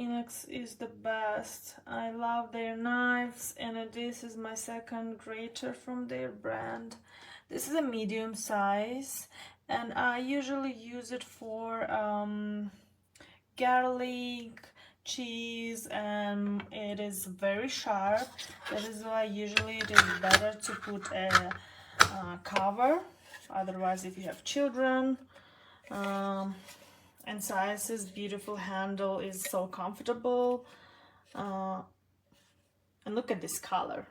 Victorinox is the best. I love their knives, and this is my second grater from their brand. This is a medium size, and I usually use it for garlic, cheese, and it is very sharp. That is why usually it is better to put a cover, otherwise if you have children. And sizes, beautiful handle, is so comfortable, and look at this color.